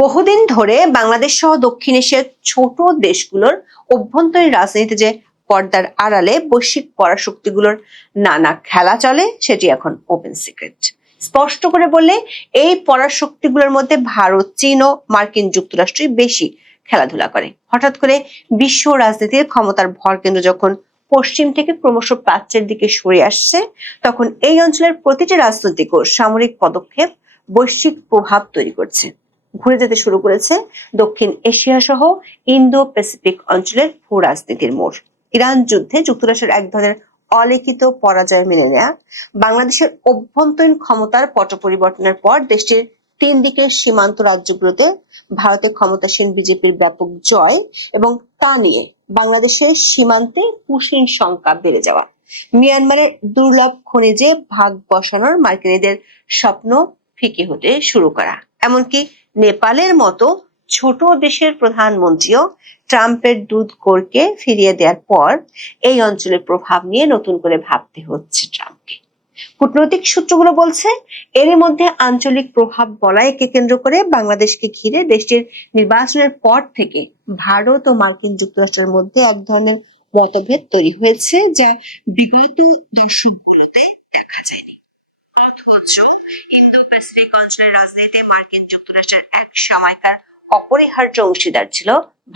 বহুদিন ধরে বাংলাদেশ সহ দক্ষিণ এশিয়ার ছোট দেশগুলোর অভ্যন্তরীণ রাজনীতিতে যে পর্দার আড়ালে বৈশ্বিক পরাশক্তিগুলোর নানা খেলা চলে সেটি এখন ওপেন সিক্রেট। স্পষ্ট করে বললে এই পরাশক্তিগুলোর মধ্যে ভারত, চীন ও মার্কিন যুক্তরাষ্ট্রই বেশি খেলাধুলা করে। হঠাৎ করে বিশ্ব রাজনীতির ক্ষমতার ভরকেন্দ্র যখন পশ্চিম থেকে ক্রমশ প্রাচ্যের দিকে সরে আসছে, তখন এই অঞ্চলের প্রতিটি রাজনৈতিক ও সামরিক পদক্ষেপ বৈশ্বিক প্রভাব তৈরি করছে। ঘুরে যেতে শুরু করেছে দক্ষিণ এশিয়া সহ ইন্দো প্যাসিফিক অঞ্চলের ভূ রাজনীতির মোড়। ইরান যুদ্ধে যুক্তরাষ্ট্রের এক ধরনের অলিখিত পরাজয় মেনে নেয়া, বাংলাদেশের অভ্যন্তরীণ ক্ষমতার পট পরিবর্তনের পর দেশটির তিন দিকের সীমান্ত রাজ্যগুলোতে ভারতে ক্ষমতাসীন বিজেপির ব্যাপক জয় এবং তা নিয়ে বাংলাদেশের সীমান্তে পুশিং সংখ্যা বেড়ে যাওয়া, মিয়ানমারের দুর্লভ খনিজে ভাগ বসানোর মার্কিনীদের স্বপ্ন ফিকে হতে শুরু করা, এমনকি নেপালের মতো ছোট দেশের প্রধানমন্ত্রীও ট্রাম্পের দুধ কোরকে ফিরিয়ে দেওয়ার পর এই অঞ্চলের প্রভাব নিয়ে নতুন করে ভাবতে হচ্ছে ট্রাম্পকে। কূটনৈতিক সূত্রগুলো বলছে এরই মধ্যে আঞ্চলিক প্রভাব বলয়কে কেন্দ্র করে বাংলাদেশকে ঘিরে দেশটির নির্বাচনের পর থেকে ভারত ও মার্কিন যুক্তরাষ্ট্রের মধ্যে এক ধরনের মতভেদ তৈরি হয়েছে, যা বিগত দশকগুলোতে দেখা যায়নি। অথচ ইন্দো প্যাসিফিক অঞ্চলের রাজনীতিতে মার্কিন যুক্তরাষ্ট্রের এক সময়কার অপরিহার্য অংশীদার ছিল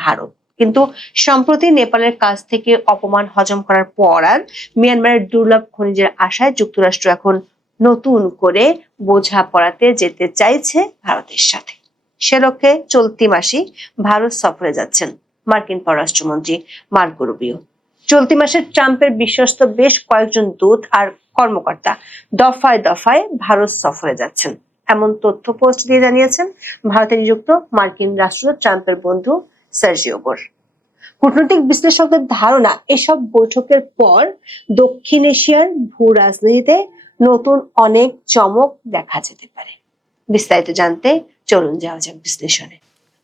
ভারত, কিন্তু সম্প্রতি নেপালের কাছ থেকে অপমান হজম করার পর আর মিয়ানমারের দুর্লভ খনিজের আশায় যুক্তরাষ্ট্র এখন নতুন করে বোঝাপড়াতে যেতে চাইছে ভারতের সাথে। সে লক্ষ্যে চলতি মাসে ভারত সফরে যাচ্ছেন মার্কিন পররাষ্ট্রমন্ত্রী মার্কো রুবিও। চলতি মাসে ট্রাম্পের বিশ্বস্ত বেশ কয়েকজন দূত আর কর্মকর্তা দফায় দফায় ভারত সফরে যাচ্ছেন, এমন তথ্য পোস্ট দিয়ে জানিয়েছেন ভারতে নিযুক্ত মার্কিন রাষ্ট্রদূত ট্রাম্পের বন্ধু সার্জিও গোর। কূটনৈতিক বিশ্লেষকদের ধারণা এসব বৈঠকের পর দক্ষিণ এশিয়ার ভূ রাজনীতিতে নতুন অনেক চমক দেখা যেতে পারে। বিস্তারিত জানতে চলুন যাওয়া যাক বিশ্লেষণে।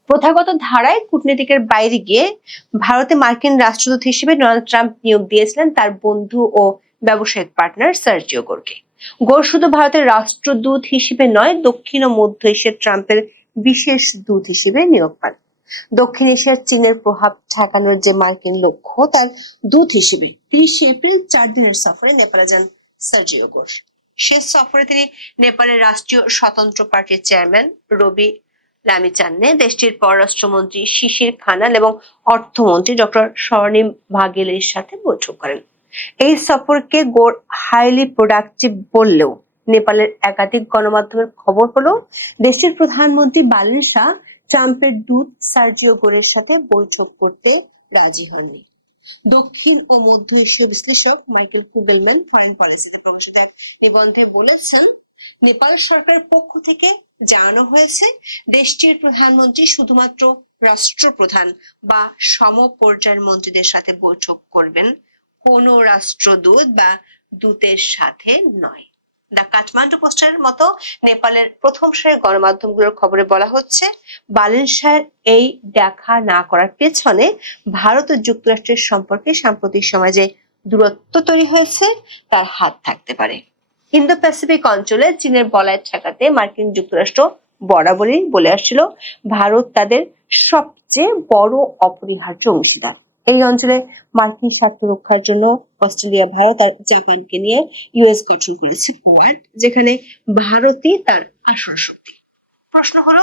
প্রথাগত ধারায় কূটনীতিকের বাইরে গিয়ে ভারতে মার্কিন রাষ্ট্রদূত হিসেবে ডোনাল্ড ট্রাম্প নিয়োগ দিয়েছিলেন তার বন্ধু ও ব্যবসায়িক পার্টনার সার্জিও গোরকে। গোর শুধু ভারতের রাষ্ট্রদূত হিসেবে নয়, দক্ষিণ ও মধ্য এশিয়ার ট্রাম্পের বিশেষ দূত হিসেবে নিয়োগ পান। দক্ষিণ এশিয়ার চীনের প্রভাব ঠেকানোর যে মার্কিন লক্ষ্য, তার দূত হিসেবে 30 এপ্রিল 4 দিনের সফরে নেপালে যান সার্জিও গোর। শেষ সফরে তিনি নেপালের রাষ্ট্রীয় স্বতন্ত্র পার্টির চেয়ারম্যান রবি লামিচান্নে, দেশটির পররাষ্ট্রমন্ত্রী শিশির খানাল এবং অর্থমন্ত্রী ডক্টর স্বর্ণিম ভাগেলের সাথে বৈঠক করেন। এই সফরকে গোর হাইলি প্রোডাক্টিভ বললেও নেপালের একাধিক গণমাধ্যমের খবর হলো দেশটির প্রধানমন্ত্রী বালেন শাহ ট্রাম্পের দূত সার্জিও গোরের সাথে বৈঠক করতে রাজি হননি। দক্ষিণ ও মধ্য এশীয় বিশ্লেষক মাইকেল কুগেলম্যান ফরেন পলিসিতে প্রকাশিত এক নিবন্ধে বলেছেন, নেপাল সরকারের পক্ষ থেকে জানানো হয়েছে দেশটির প্রধানমন্ত্রী শুধুমাত্র রাষ্ট্রপ্রধান বা সমপর্যায়ের মন্ত্রীদের সাথে বৈঠক করবেন, কোনো রাষ্ট্রদূত বা দূতের সাথে নয়। দ্য কাঠমান্ডু পোস্টের মতো নেপালের প্রথম সারির গণমাধ্যমগুলোর খবরে বলা হচ্ছে, বালেন শাহের এই দেখা না করার পেছনে ভারত ও যুক্তরাষ্ট্রের সম্পর্কে সাম্প্রতিক সময়ে যে দূরত্ব তৈরি হয়েছে তার হাত থাকতে পারে। ইন্দো প্যাসিফিক অঞ্চলে চীনের বলয় ঠেকাতে মার্কিন যুক্তরাষ্ট্র বরাবরই বলে আসছিল ভারত তাদের সবচেয়ে বড় অপরিহার্য অংশীদার। এই অঞ্চলে মার্কিন স্বার্থ রক্ষার জন্য অস্ট্রেলিয়া, ভারত আর জাপানকে নিয়ে ইউএস গঠন করেছে কোয়াড, যেখানে ভারতই তার আসল শক্তি। প্রশ্ন হলো,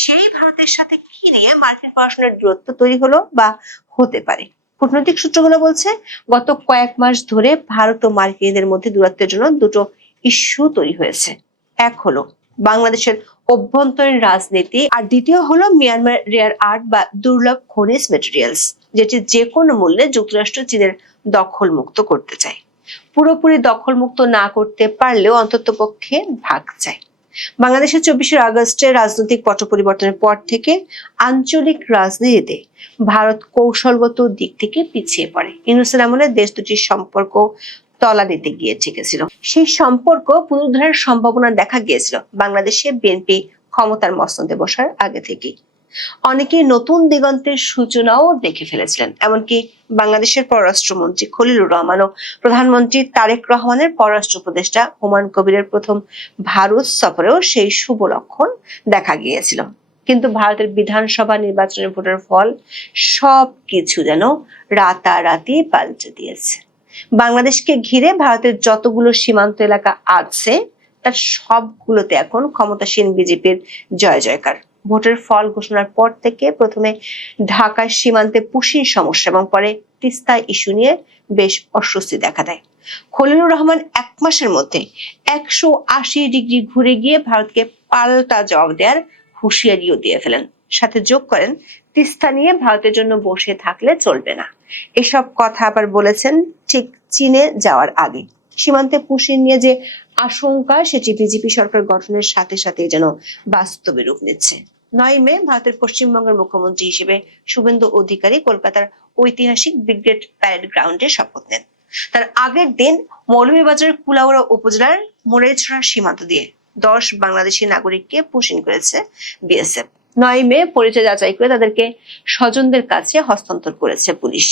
সেই ভারতের সাথে কি নিয়ে মার্কিন পররাষ্ট্রের দূরত্ব তৈরি হলো বা হতে পারে? কূটনৈতিক সূত্রগুলো বলছে, গত কয়েক মাস ধরে ভারত ও মার্কিনদের মধ্যে দূরত্বের জন্য দুটো ইস্যু তৈরি হয়েছে। এক হলো বাংলাদেশের অভ্যন্তরীণ রাজনীতি, আর দ্বিতীয় হলো মিয়ানমার রেয়ার আর্থ বা দুর্লভ খনিজ মেটেরিয়ালস, যেটি যে কোনো মূল্যে যুক্তরাষ্ট্র চীনের দখল মুক্ত করতে চায়। পুরোপুরি দখল মুক্ত না করতে পারলেও অন্ততপক্ষে ভাগ চায়। বাংলাদেশের 24 আগস্টের রাজনৈতিক পট পরিবর্তনের পর থেকে আঞ্চলিক রাজনীতিতে ভারত কৌশলগত দিক থেকে পিছিয়ে পড়ে। ইউনূসের আমলে দেশ দুটির সম্পর্ক তলা দিতে গিয়ে ঠেকেছিল। সেই সম্পর্ক পুনরুদ্ধারের সম্ভাবনা দেখা গিয়েছিল বাংলাদেশে বিএনপি ক্ষমতার মসনদে বসার আগে থেকেই। অনেকেই নতুন দিগন্তের সূচনাও দেখে ফেলেছিলেন। এমনকি বাংলাদেশের পররাষ্ট্রমন্ত্রী খলিলুর রহমান ও প্রধানমন্ত্রী তারেক রহমানের পররাষ্ট্র উপদেষ্টা হুমায়ুন কবিরের প্রথম ভারত সফরেও সেই শুভ লক্ষণ দেখা গিয়েছিল। কিন্তু ভারতের বিধানসভা নির্বাচনের ভোটের ফল সবকিছু যেন রাতারাতি পাল্টে দিয়েছে। বাংলাদেশকে ঘিরে ভারতের যতগুলো সীমান্ত এলাকা আছে তার সবগুলোতে এখন ক্ষমতাসীন বিজেপির জয় জয়কার। ভোটের ফল ঘোষণার পর থেকে প্রথমে ঢাকার সীমান্তে পুশির সমস্যা এবং পরে তিস্তা ইস্যু নিয়ে বেশ অস্বস্তি দেখা দেয়। খলিলুর রহমান 1 মাসের মধ্যে 180 ডিগ্রি ঘুরে গিয়ে ভারতকে পাল্টা জবাব দেওয়ার হুঁশিয়ারিও দিয়ে ফেলেন। সাথে যোগ করেন, তিস্তা নিয়ে ভারতের জন্য বসে থাকলে চলবে না। এসব কথা আবার বলেছেন ঠিক চীনে যাওয়ার আগে। সীমান্তে পুশির নিয়ে যে আশঙ্কা সেটি বিজেপি সরকার গঠনের সাথে সাথে যেন বাস্তবে রূপ নিচ্ছে। 9 মে ভারতের পশ্চিমবঙ্গের মুখ্যমন্ত্রী হিসেবে শুভেন্দু অধিকারী কলকাতার ঐতিহাসিক ব্রিগেড প্যারেড গ্রাউন্ডে শপথ নেন। তার আগের দিন মৌলভীবাজারের কুলাউড়া উপজেলার মোরেছড়া সীমান্ত দিয়ে 10 বাংলাদেশি নাগরিককে পুশিং করেছে বিএসএফ। 9 মে পরিচয় যাচাই করে তাদেরকে স্বজনদের কাছে হস্তান্তর করেছে পুলিশ।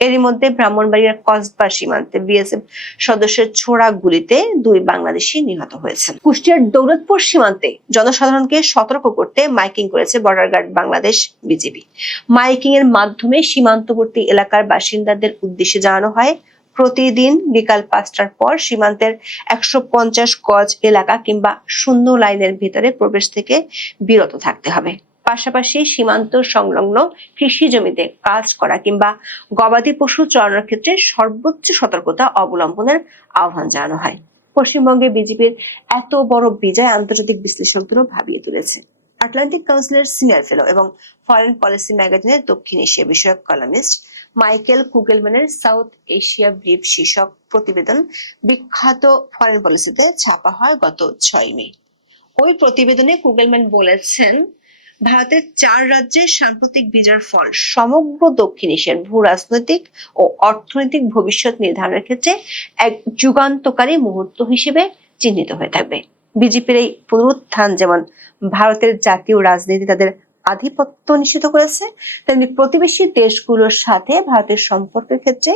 এরই মধ্যে ব্রাহ্মণবাড়িয়ার কসবা সীমান্তে বিএসএফ সদস্যের ছোড়া গুলিতে 2 বাংলাদেশি নিহত হয়েছেন। কুষ্টিয়ার দৌলতপুর সীমান্তে জনসাধারণকে সতর্ক করতে মাইকিং করেছে border guard Bangladesh BGB. Miking এর মাধ্যমে সীমান্তবর্তী এলাকার বাসিন্দাদের উদ্দেশ্যে জানানো হয়, প্রতিদিন বিকাল 5টার পর সীমান্তের 150 গজ এলাকা কিংবা শূন্য লাইনের ভিতরে প্রবেশ থেকে বিরত থাকতে হবে। পাশাপাশি সীমান্ত সংলগ্ন কৃষি জমিতে কাজ করা কিংবা গবাদি পশু চড়ানোর ক্ষেত্রে সর্বোচ্চ সতর্কতা অবলম্বনের আহ্বান জানানো হয়। পশ্চিমবঙ্গে বিজেপির এত বড় বিজয় আন্তর্জাতিক বিশ্লেষকদেরও ভাবিয়ে তুলেছে। আটলান্টিক কাউন্সিলের সিনিয়র ফেলো এবং ফরেন পলিসি ম্যাগাজিনের দক্ষিণ এশিয়া বিষয়ক কলামিস্ট মাইকেল কুগেলম্যানের সাউথ এশিয়া ব্রিফ শীর্ষক প্রতিবেদন বিখ্যাত ফরেন পলিসিতে ছাপা হয় গত 6 মে। ওই প্রতিবেদনে কুগেলম্যান বলেছেন, ভারতের 4 রাজ্যের সাম্প্রতিক বিজয়ের ফল সমগ্র দক্ষিণ এশিয়ার ভূ রাজনৈতিক ও অর্থনৈতিক ভবিষ্যৎ নির্ধারণের ক্ষেত্রে এক যুগান্তকারী মুহূর্ত হিসেবে চিহ্নিত হয়ে থাকবে। বিজেপির এই পুনরুত্থান যেমন ভারতের জাতীয় রাজনীতি তাদের আধিপত্য নিশ্চিত করেছে, তেমনি প্রতিবেশী দেশগুলোর সাথে ভারতের সম্পর্কের ক্ষেত্রে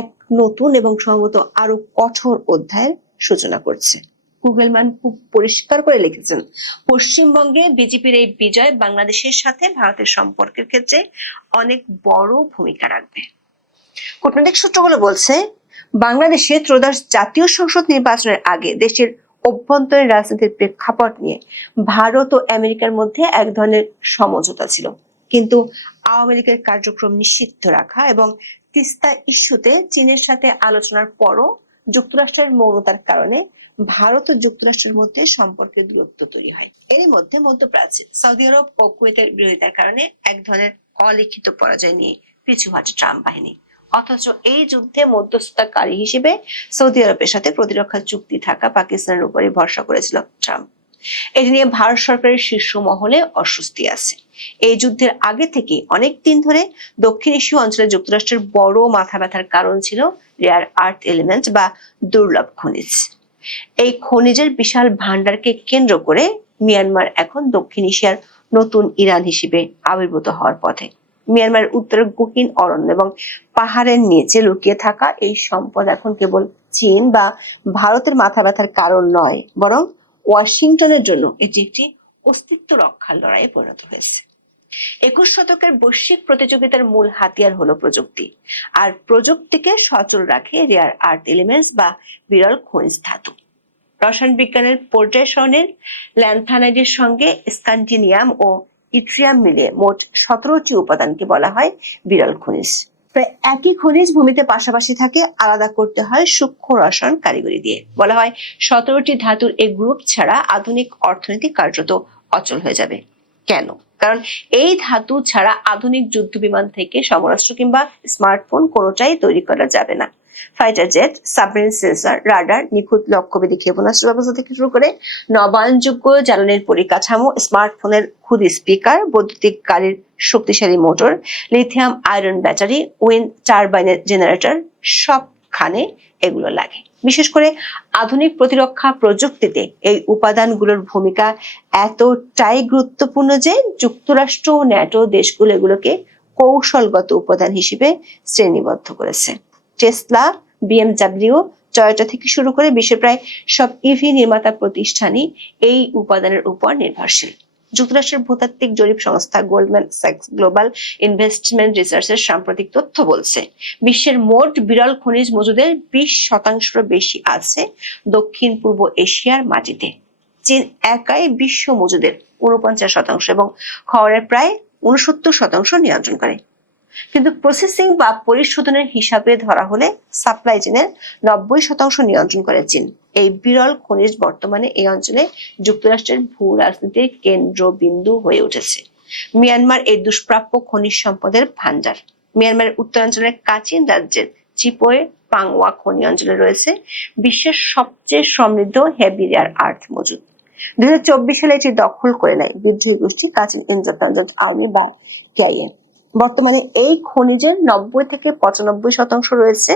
এক নতুন এবং সম্ভবত আরো কঠোর অধ্যায়ের সূচনা করছে। কুগেলম্যান খুব পরিষ্কার করে লিখেছেন, পশ্চিমবঙ্গে বিজেপির এই বিজয় বাংলাদেশের সাথে ভারতের সম্পর্কের ক্ষেত্রে অনেক বড় ভূমিকা রাখবে। কূটনৈতিক সূত্রগুলো বলছে, বাংলাদেশে ত্রয়োদশ জাতীয় সংসদ নির্বাচনের আগে দেশের অভ্যন্তরীণ রাজনীতির প্রেক্ষাপট নিয়ে ভারত ও আমেরিকার মধ্যে এক ধরনের সমঝোতা ছিল, কিন্তু আওয়ামী লীগের কার্যক্রম নিষিদ্ধ রাখা এবং তিস্তা ইস্যুতে চীনের সাথে আলোচনার পরও যুক্তরাষ্ট্রের মৌনতার কারণে ভারত ও যুক্তরাষ্ট্রের মধ্যে সম্পর্কের দূরত্ব তৈরি হয়। এর মধ্যে মধ্যপ্রাচ্যে সৌদি আরব ও কুয়েতের বিরোধিতার কারণে এক ধরনের অলিখিত পরাজয় নিয়ে পিছু হাঁটে ট্রাম্প বাহিনী। অথচ এই যুদ্ধে মধ্যস্থতাকারী হিসেবে সৌদি আরবের সাথে প্রতিরক্ষা চুক্তি থাকা পাকিস্তানের উপরে ভরসা করেছিল ট্রাম্প। এটি নিয়ে ভারত সরকারের শীর্ষ মহলে অস্বস্তি আছে। এই যুদ্ধের আগে থেকে অনেক দিন ধরে দক্ষিণ এশীয় অঞ্চলে যুক্তরাষ্ট্রের বড় মাথা ব্যথার কারণ ছিল রেয়ার আর্থ এলিমেন্ট বা দুর্লভ খনিজ। এই খনিজের বিশাল ভান্ডারকে কেন্দ্র করে মিয়ানমার এখন দক্ষিণ এশিয়ার নতুন ইরান হিসেবে আবির্ভূত হওয়ার পথে। মিয়ানমারের উত্তরে গহীন অরণ্য এবং পাহাড়ের নিচে লুকিয়ে থাকা এই সম্পদ এখন কেবল চীন বা ভারতের মাথা ব্যথার কারণ নয়, বরং ওয়াশিংটনের জন্য এটি একটি অস্তিত্ব রক্ষার লড়াইয়ে পরিণত হয়েছে। 21 শতকের বৈশ্বিক প্রতিযোগিতার মূল হাতিয়ার হলো প্রযুক্তি, আর প্রযুক্তিকে সচল রাখে রেয়ার আর্থ এলিমেন্টস বা বিরল খনিজ ধাতু। রসায়ন বিজ্ঞানের পর্যায় সারণীর ল্যান্থানাইডের সঙ্গে স্কান্ডিনিয়াম ও ইট্রিয়াম মিলিয়ে মোট 17টি উপাদানকে বলা হয় বিরল খনিজ। প্রায় একই খনিজ ভূমিতে পাশাপাশি থাকে, আলাদা করতে হয় সূক্ষ্ম রসায়ন কারিগরি দিয়ে। বলা হয় 17টি ধাতুর এই গ্রুপ ছাড়া আধুনিক অর্থনীতি কার্যত অচল হয়ে যাবে। কেন? কারণ এই ধাতু ছাড়া আধুনিক যুদ্ধ বিমান থেকে সমরাস্ত্র কিংবা স্মার্টফোন কোনোটাই তৈরি করা যাবে না। Fighter jet, submarine, sensor, radar, নিখুঁত লক্ষ্যভেদী ক্ষেপণাস্ত্র ব্যবস্থা থেকে শুরু করে নবায়নযোগ্য জ্বালানির পরিকাঠামো, স্মার্টফোনের ক্ষুদ্র স্পিকার, বৈদ্যুতিক গাড়ির শক্তিশালী motor, lithium iron battery, wind টারবাইনের জেনারেটর, সবখানে এগুলো লাগে। বিশেষ করে আধুনিক প্রতিরক্ষা প্রযুক্তিতে এই উপাদানগুলোর ভূমিকা এতটাই গুরুত্বপূর্ণ যে যুক্তরাষ্ট্র ও ন্যাটো দেশগুলো এগুলোকে কৌশলগত উপাদান হিসেবে শ্রেণীবদ্ধ করেছে। টেসলা, বিএমডব্লিউ, টয়োটা থেকে শুরু করে বিশ্বের প্রায় সব ইভি নির্মাতা প্রতিষ্ঠানই এই উপাদানের উপর নির্ভরশীল। যুক্তরাষ্ট্রের ভূতাত্ত্বিক জরিপ সংস্থা গোল্ডম্যান স্যাক্স গ্লোবাল ইনভেস্টমেন্ট রিসার্চের সাম্প্রতিক তথ্য বলছে, বিশ্বের মোট বিরল খনিজ মজুদের 20% বেশি আছে দক্ষিণ পূর্ব এশিয়ার মাটিতে। চীন একাই বিশ্ব মজুদের 49% এবং খবরের প্রায় 69% নিয়ন্ত্রণ করে। কিন্তু প্রসেসিং বা পরিশোধনের হিসাবে ধরা হলে সাপ্লাই চেনের 90% নিয়ন্ত্রণ করে চীন। এই বিরল খনিজ বর্তমানে এই অঞ্চলে যুক্তরাষ্ট্রের ভূ রাজনীতির কেন্দ্রবিন্দু হয়ে উঠেছে। মিয়ানমার এই দুষ্প্রাপ্য খনিজ সম্পদের ভান্ডার। মিয়ানমারের উত্তরাঞ্চলের কাচিন রাজ্যের চিপোয়ে পাংওয়া খনি অঞ্চলে রয়েছে বিশ্বের সবচেয়ে সমৃদ্ধ হেভি রেয়ার আর্থ মজুদ। 2024 সালে এটি দখল করে নেয় বিদ্রোহী গোষ্ঠী কাচিন ইনডিপেন্ডেন্ট আর্মি বা কেআইএ। বর্তমানে এই খনিজের 90 থেকে 95% রয়েছে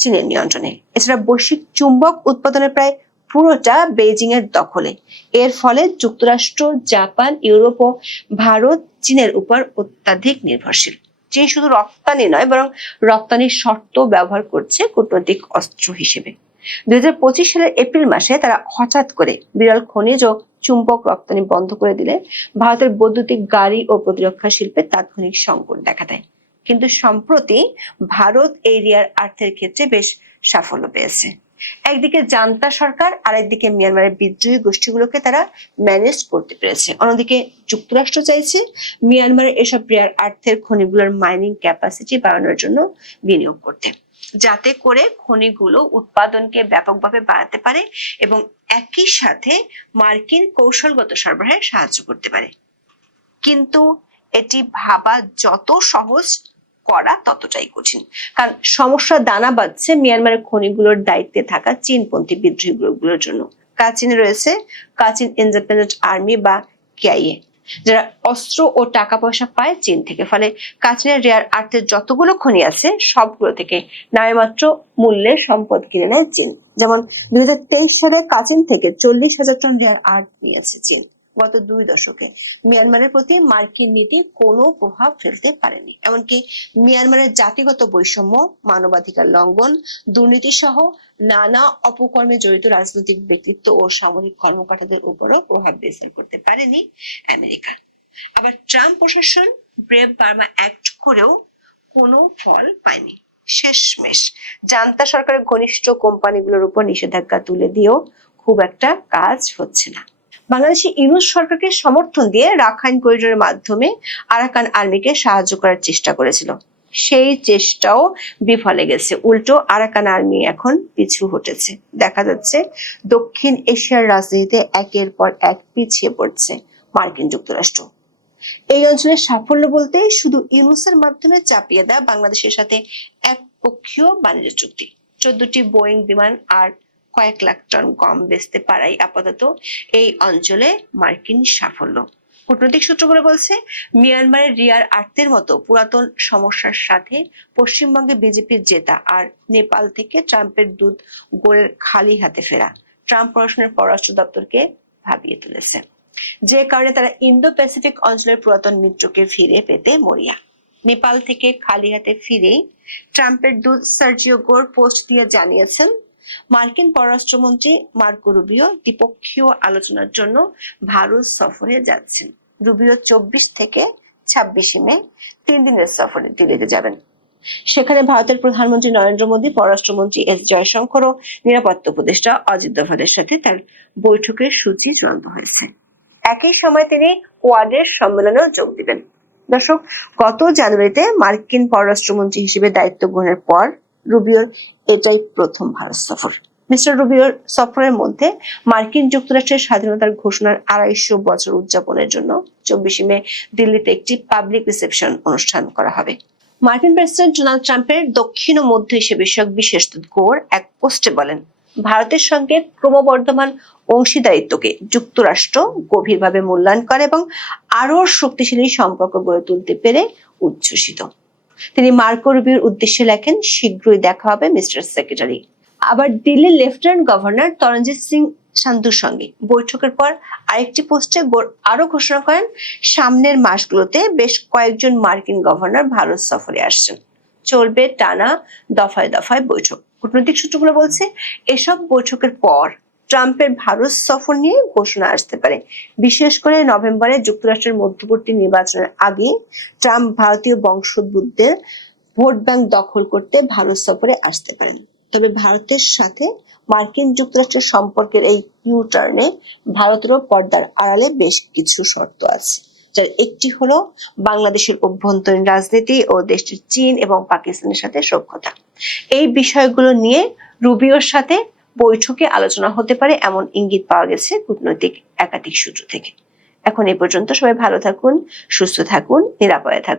চীনের নিয়ন্ত্রণে। এছাড়া বৈশ্বিক চুম্বক উৎপাদনের প্রায় পুরোটা বেইজিং এর দখলে। এর ফলে যুক্তরাষ্ট্র, জাপান, ইউরোপ ও ভারত চীনের উপর অত্যাধিক নির্ভরশীল। চীন শুধু রপ্তানি নয়, বরং রপ্তানির শর্ত ব্যবহার করছে কূটনৈতিক অস্ত্র হিসেবে। 2025 সালের এপ্রিল মাসে তারা হঠাৎ করে বিরল খনিজ ও চুম্বক রপ্তানি বন্ধ করে দিলে ভারতের বৈদ্যুতিক গাড়ি ও প্রতিরক্ষা শিল্পে তাৎক্ষণিক সংকট দেখা দেয়। কিন্তু সম্প্রতি ভারত এই রেয়ার আর্থের ক্ষেত্রে বেশ সাফল্য পেয়েছে। একদিকে জান্তা সরকার, আর একদিকে মিয়ানমারের বিদ্রোহী গোষ্ঠীগুলোকে তারা ম্যানেজ করতে পেরেছে। অন্যদিকে যুক্তরাষ্ট্র চাইছে মিয়ানমারের এসব রেয়ার আর্থের খনিগুলোর মাইনিং ক্যাপাসিটি বাড়ানোর জন্য বিনিয়োগ করতে, যাতে করে খনিগুলো উৎপাদনকে ব্যাপকভাবে বাড়াতে পারে এবং একই সাথে মার্কিন কৌশলগত সরবরাহে সাহায্য করতে পারে। কিন্তু এটি ভাবা যত সহজ, করা ততটাই কঠিন। কারণ সমস্যা দানা বাঁধছে মিয়ানমারের খনিগুলোর দায়িত্বে থাকা চীনপন্থী বিদ্রোহী গ্রুপগুলোর জন্য। কাচিনে রয়েছে কাচিন ইন্ডিপেন্ডেন্ট আর্মি বা কেআইএ, যারা অস্ত্র ও টাকা পয়সা পায় চীন থেকে। ফলে কাচিনের রেয়ার আর্থের যতগুলো খনি আছে সবগুলো থেকে নামেমাত্র মূল্যে সম্পদ কিনে নেয় চীন। যেমন 2023 সালে কাচিন থেকে 40,000 টন রেয়ার আর্থ নিয়েছে চীন। গত 2 দশকে মিয়ানমারের প্রতি মার্কিন নীতি কোনো প্রভাব ফেলতে পারেনি। এমনকি মিয়ানমারের জাতিগত বৈষম্য, মানবাধিকার লঙ্ঘন, দুর্নীতি সহ নানা অপকর্মে জড়িত রাজনৈতিক ব্যক্তিত্ব ও সামরিক কর্মকর্তাদের উপরও প্রভাব বিস্তার করতে পারেনি আমেরিকা। আবার ট্রাম্প প্রশাসন ব্রেভ বার্মা অ্যাক্ট করেও কোনো ফল পায়নি। শেষমেশ জান্তা সরকারের ঘনিষ্ঠ কোম্পানিগুলোর উপর নিষেধাজ্ঞা তুলে দিয়েও খুব একটা কাজ হচ্ছে না। বাংলাদেশে ইউনূস সরকারকে সমর্থন দিয়ে রাখাইন করিডোরের মাধ্যমে আরাকান আর্মিকে সাহায্য করার চেষ্টা করেছিল। সেই চেষ্টাও বিফলে গেছে। উল্টো আরাকান আর্মি এখন পিছু হটেছে। দেখা যাচ্ছে দক্ষিণ এশিয়ার রাজনীতিতে একের পর এক পিছিয়ে পড়ছে মার্কিন যুক্তরাষ্ট্র। এই অঞ্চলের সাফল্য বলতে শুধু ইউনূসের মাধ্যমে চাপিয়ে দেয় বাংলাদেশের সাথে একপক্ষীয় বাণিজ্য চুক্তি। 14টি বোয়িং বিমান আর কয়েক লাখ টন গম বেচতে পারাই আপাতত এই অঞ্চলে মার্কিন সাফল্য। কূটনৈতিক সূত্রগুলো বলছে, মিয়ানমারের রেয়ার আর্থের মতো পুরাতন সমস্যার সাথে পশ্চিমবঙ্গে বিজেপির জেতা আর নেপাল থেকে ট্রাম্পের দুধ গোড়ের খালি হাতে ফেরা ট্রাম্প প্রশাসনের পররাষ্ট্র দপ্তরকে ভাবিয়ে তুলেছে। যে কারণে তারা ইন্দো প্যাসিফিক অঞ্চলের পুরাতন মিত্রকে ফিরে পেতে মরিয়া। নেপাল থেকে খালি হাতে ফিরেই ট্রাম্পের দূত সার্জিও গোর পোস্ট দিয়ে জানিয়েছেন, মার্কিন পররাষ্ট্রমন্ত্রী মার্কো রুবিও দ্বিপক্ষীয় আলোচনার জন্য ভারত সফরে যাচ্ছেন। রুবিও 24 থেকে 26 মে 3 দিনের সফরে দিল্লিতে যাবেন। সেখানে ভারতের প্রধানমন্ত্রী নরেন্দ্র মোদী, পররাষ্ট্রমন্ত্রী এস জয়শঙ্কর ও নিরাপত্তা উপদেষ্টা অজিত দোভালের সাথে তার বৈঠকের সূচি চূড়ান্ত হয়েছে। একই সময় তিনি কোয়াডের সম্মেলনেও যোগ দিবেন। দর্শক, গত জানুয়ারিতে মার্কিন পররাষ্ট্রমন্ত্রী হিসেবে দায়িত্ব গ্রহণের পর রুবিওর এটাই প্রথম ভারত সফর। মিস্টার রুবিওর সফরের মধ্যে মার্কিন যুক্তরাষ্ট্রের স্বাধীনতার ঘোষণার 250 বছর উদযাপনের জন্য 24 মে দিল্লিতে একটি পাবলিক রিসেপশন অনুষ্ঠান করা হবে। মার্কিন প্রেসিডেন্ট ডোনাল্ড ট্রাম্পের দক্ষিণ ও মধ্য এশিয়া বিষয়ক বিশেষ দূত গোর এক পোস্টে বলেন, ভারতের সঙ্গে ক্রমবর্ধমান অংশীদারিত্বকে যুক্তরাষ্ট্র গভীরভাবে মূল্যায়ন করে এবং আরো শক্তিশালী সম্পর্ক গড়ে তুলতে পেরে উচ্ছ্বসিত। তিনি মার্কো রুবিওর উদ্দেশ্যে লেখেন, শীঘ্রই দেখা হবে মিস্টার সেক্রেটারি। আবার দিল্লির লেফটেন্যান্ট গভর্নর তরণজিৎ সিং সান্ধুর সঙ্গে বৈঠকের পর আরেকটি পোস্টে গোর আরো ঘোষণা করেন, সামনের মাসগুলোতে বেশ কয়েকজন মার্কিন গভর্নর ভারত সফরে আসছেন। চলবে টানা দফায় দফায় বৈঠক। কূটনৈতিক সূত্রগুলো বলছে, এসব বৈঠকের পর ট্রাম্পের ভারত সফর নিয়ে ঘোষণা আসতে পারে। বিশেষ করে নভেম্বরে যুক্তরাষ্ট্রের মধ্যবর্তী নির্বাচনের আগে ট্রাম্প ভারতীয় বংশোদ্ভূতদের ভোট ব্যাংক দখল করতে ভারত সফরে আসতে পারেন। তবে ভারতের সাথে মার্কিন যুক্তরাষ্ট্রের সম্পর্কের এই ইউটার্নে ভারতেরও পর্দার আড়ালে বেশ কিছু শর্ত আছে, যার একটি হলো বাংলাদেশের অভ্যন্তরীণ রাজনীতি ও দেশটির চীন এবং পাকিস্তানের সাথে সখ্যতা। এই বিষয়গুলো নিয়ে রুবিওর সাথে বৈঠকে আলোচনা হতে পারে এমন ইঙ্গিত পাওয়া গেছে কূটনৈতিক একাধিক সূত্র থেকে। এখন এই পর্যন্ত। সবাই ভালো থাকুন, সুস্থ থাকুন, নিরাপদে থাকুন।